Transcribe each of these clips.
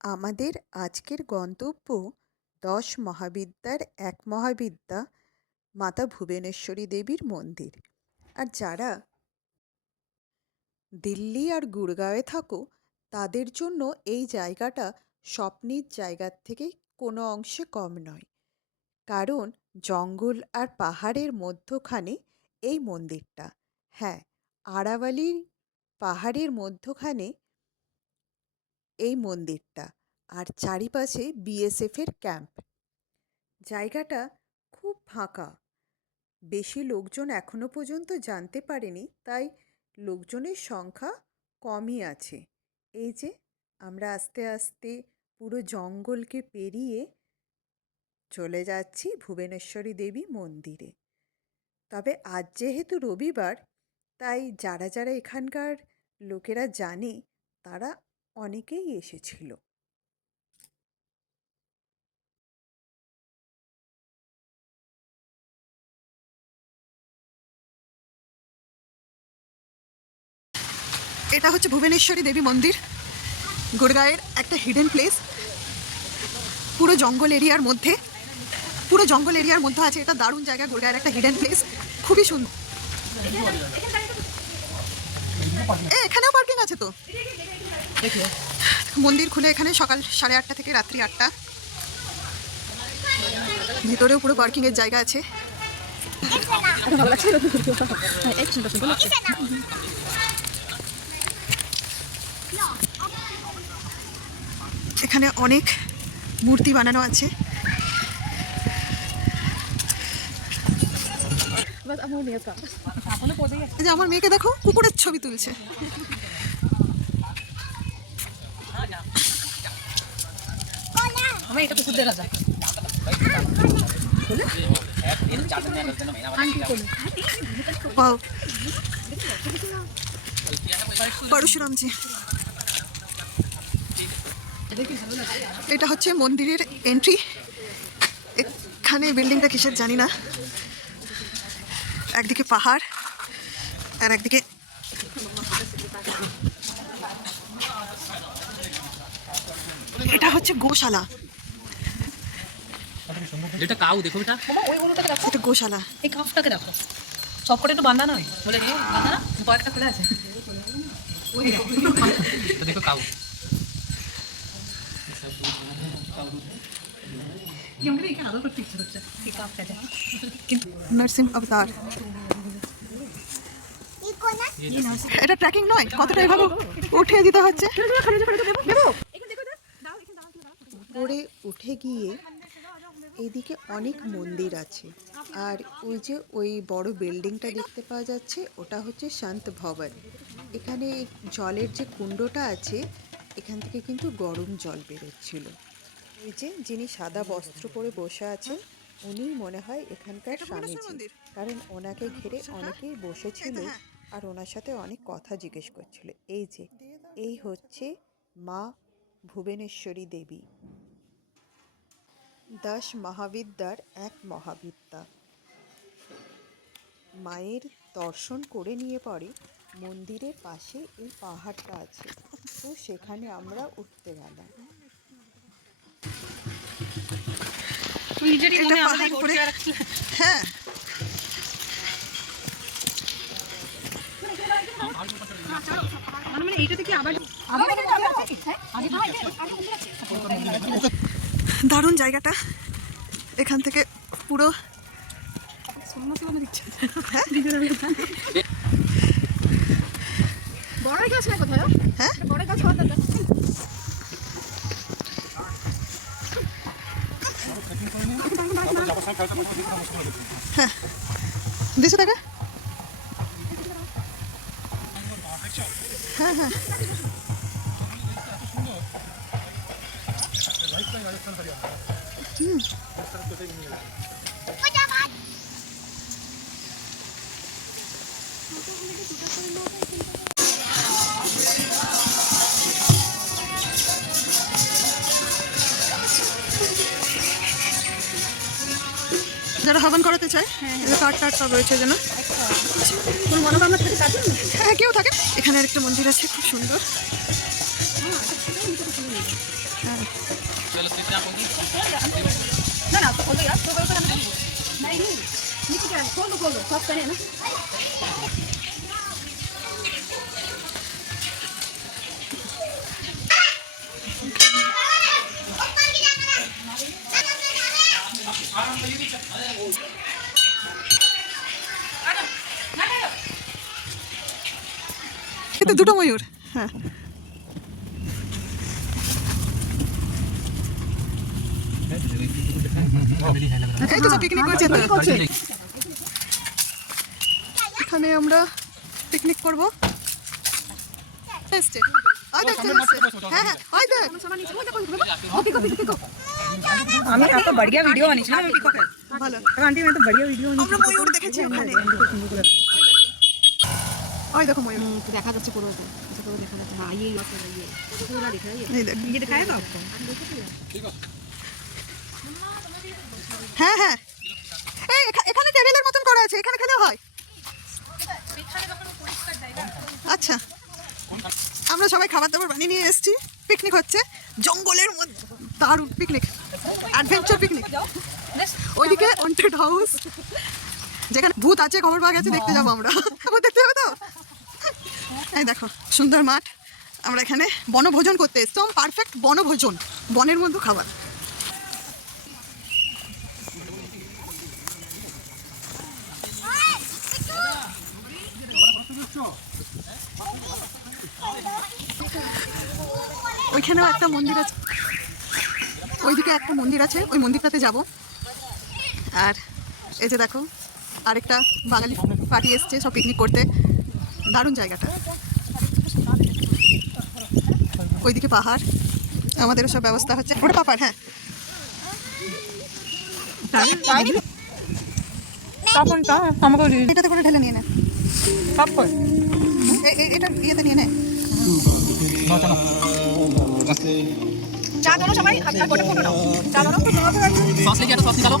আমাদের আজকের গন্তব্য 10 মহাবিদ্যার এক মহাবিদ্যা মাতা ভুবনেশ্বরী দেবীর মন্দির। আর যারা দিল্লি আর গুড়গাঁওয়ে থাকো তাদের জন্য এই জায়গাটা স্বপ্নের জায়গার থেকে কোনো অংশে কম নয়, কারণ জঙ্গল আর পাহাড়ের মধ্যখানে এই মন্দিরটা। হ্যাঁ, আরাভালির পাহাড়ের মধ্যখানে এই মন্দিরটা, আর চারিপাশে বিএসএফের ক্যাম্প। জায়গাটা খুব ফাঁকা, বেশি লোকজন এখনো পর্যন্ত জানতে পারেনি, তাই লোকজনের সংখ্যা কমই আছে। এই যে আমরা আস্তে আস্তে পুরো জঙ্গলকে পেরিয়ে চলে যাচ্ছি ভুবনেশ্বরী দেবী মন্দিরে। তবে আজ যেহেতু রবিবার, তাই যারা যারা এখানকার লোকেরা জানে তারা অনেকেই এসেছিল। এটা হচ্ছে ভুবনেশ্বরী দেবী মন্দির, গুড়গাঁয়ের একটা হিডেন প্লেস। পুরো জঙ্গল এরিয়ার মধ্যে আছে। এটা দারুণ জায়গা, গুড়গাঁয়ের একটা হিডেন প্লেস, খুবই সুন্দর। এখানেও পার্কিং আছে তো। মন্দির খুলে এখানে সকাল 8:30 থেকে রাত্রি 8টা। ভিতরেও পুরো পার্কিংয়ের জায়গা আছে। এখানে অনেক মূর্তি বানানো আছে। আমার মেয়েকে দেখো, কুকুরের ছবি তুলছে। পরশুরামজি, এটা হচ্ছে মন্দিরের এন্ট্রি। এখানে বিল্ডিংটা কিসের জানি না, একদিকে পাহাড় আর একদিকে এটা হচ্ছে গোশালা। এটা কাউ দেখো, এটা এটা গোশালা। এই কাউটাকে দেখো, সবকটা একটু বান্ধা নয় বলে রে, বান্ধা না, কয়েকটা খোলা আছে। ওই দেখো কাউ, নরসিংহ অবতার। এটা ট্রেকিং নয়, কতটা এভাবে উঠে যেতে হচ্ছে। পরে উঠে গিয়ে এইদিকে অনেক মন্দির আছে, আর ওই যে ওই বড় বিল্ডিংটা দেখতে পাওয়া যাচ্ছে, ওটা হচ্ছে শান্ত ভবন। এখানে জলের যে কুণ্ডটা আছে, এখান থেকে কিন্তু গরম জল বেরোচ্ছিল। ওই যে যিনি সাদা বস্ত্র পরে বসে আছেন, উনি মনে হয় এখানকার স্বামীজি, কারণ ওনাকে ঘিরে অনেকেই বসেছিল আর ওনার সাথে অনেক কথা জিজ্ঞেস করছিল। এই যে এই হচ্ছে মা ভুবনেশ্বরী দেবী, 10 মহাবিদ্যার এক মহাবিদ্যা। মায়ের দর্শন করে নিয়ে পরে মন্দিরের পাশে এই পাহাড়টা আছে, তো সেখানে আমরা উঠতে গেলাম। হ্যাঁ, দারুণ জায়গাটা। এখান থেকে পুরো বড় গাছ না কোথায়? হ্যাঁ, বড় গাছ হওয়ার দরকার। হ্যাঁ, দিছো টাকা। হ্যাঁ হ্যাঁ, যারা হবন করাতে চায়, কার্ড টার্ড সব রয়েছে যেন। মনোকামনা থাকে তাদের। হ্যাঁ, কেউ থাকে। এখানে একটা মন্দির আছে, খুব সুন্দর। হ্যাঁ, ना ना खोल दो यार, तो करो तो नहीं नीचे क्या खोल दो सब करे ना। এটা দুটো ময়ূর। হ্যাঁ এই তো সব পিকনিক করছে তো। এখানে আমরা পিকনিক করবো। এসছে আয় দেখ চলে এসছে। হ্যাঁ হ্যাঁ আয় দেখ। আমি এত बढ़िया वीडियो বানিয়েছি না আমি পিকক ভালো আন্টি আমি তো बढ़िया वीडियो আমরা ময়ূর দেখেছি ওখানে। ওই দেখো ময়ূর দেখা যাচ্ছে পুরো আচ্ছা পুরো দেখা যাচ্ছে হ্যাঁ এই আছে ये पूरा दिख रहा है এই দেখ। ये दिखाएगा आपको হ্যাঁ হ্যাঁ এই এখানে টেবিলের মতন করা আছে, এখানে খেলে হয়। আচ্ছা আমরা সবাই খাবার দাবার বানিয়ে নিয়ে এসেছি, পিকনিক হচ্ছে জঙ্গলের মধ্যে, দারুণ পিকনিক, অ্যাডভেঞ্চার পিকনিক। ওইদিকে ওয়ান্টেড হাউস, যেখানে ভূত আছে খবর পাওয়া গেছে, দেখতে যাবো আমরা। খবর দেখতে যাবো তো। এই দেখো সুন্দর মাঠ, আমরা এখানে বনভোজন করতে এসেছি, পারফেক্ট বনভোজন, বনের মধ্যে খাবার। ওইখানেও একটা মন্দির আছে, ওইদিকে একটা মন্দির আছে, ওই মন্দিরটাতে যাব। আর এই যে দেখো আরেকটা বাঙালি পার্টি এসছে সব পিকনিক করতে, দারুণ জায়গাটা। ওইদিকে পাহাড়, আমাদেরও সব ব্যবস্থা হচ্ছে। ওটা পাহাড়, হ্যাঁ তখনটা আমাকে এটাতে করে ঢেলে নিয়ে নে, সব করে এটা ইয়েতে নিয়ে নে। চা দোনো সবাই আর গোটা ফটো নাও চা দোনো সস লেগে একটা সস নিকালো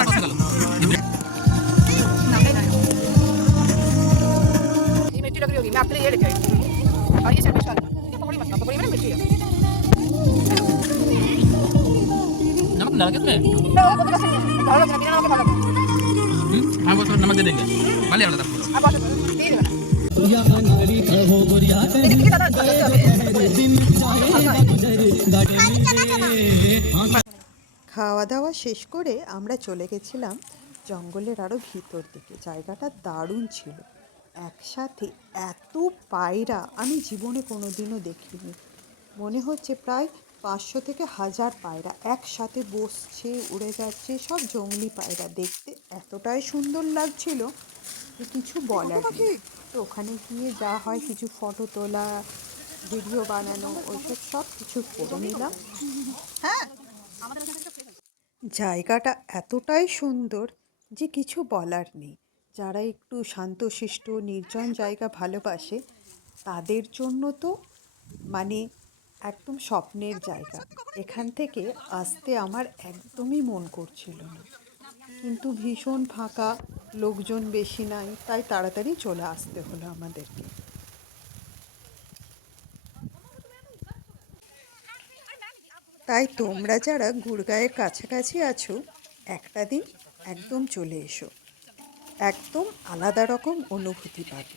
সস নিকালো ये मिर्ची लग रही होगी मैं आपके लिए ये लेके आई और ये सैंडविच वाला ये पकौड़ी मत पकौड़ी में ना मिर्ची है नमक डाल के इसमें तो वो पकौड़ा से डालो ना बिना नमक डालो हाँ वो थोड़ा नमक दे देंगे वाले वाला था अब बहुत तेज है लेकिन देखिए दादा খাওয়া দাওয়া শেষ করে আমরা চলে গেছিলাম জঙ্গলের আরও ভিতর দিকে। জায়গাটা দারুণ ছিল, একসাথে এত পায়রা আমি জীবনে কোনো দিনও দেখিনি। মনে হচ্ছে প্রায় 500 থেকে 1000 পায়রা একসাথে বসছে, উড়ে যাচ্ছে, সব জঙ্গলি পায়রা। দেখতে এতটাই সুন্দর লাগছিল যে কিছু বলার নেই। তো ওখানে গিয়ে যা হয় কিছু ফটো তোলা, ভিডিও বানানো, ওইসব সব কিছু করে নিলাম। হ্যাঁ জায়গাটা এতটাই সুন্দর যে কিছু বলার নেই। যারা একটু শান্তশিষ্ট নির্জন জায়গা ভালোবাসে তাদের জন্য তো মানে একদম স্বপ্নের জায়গা। এখান থেকে আসতে আমার একদমই মন করছিল না, কিন্তু ভীষণ ফাঁকা, লোকজন বেশি নাই, তাই তাড়াতাড়ি চলে আসতে হলো আমাদেরকে। তাই তোমরা যারা গুড়গাঁয়ের কাছাকাছি আছো একটা দিন একদম চলে এসো, একদম আলাদা রকম অনুভূতি পাবে।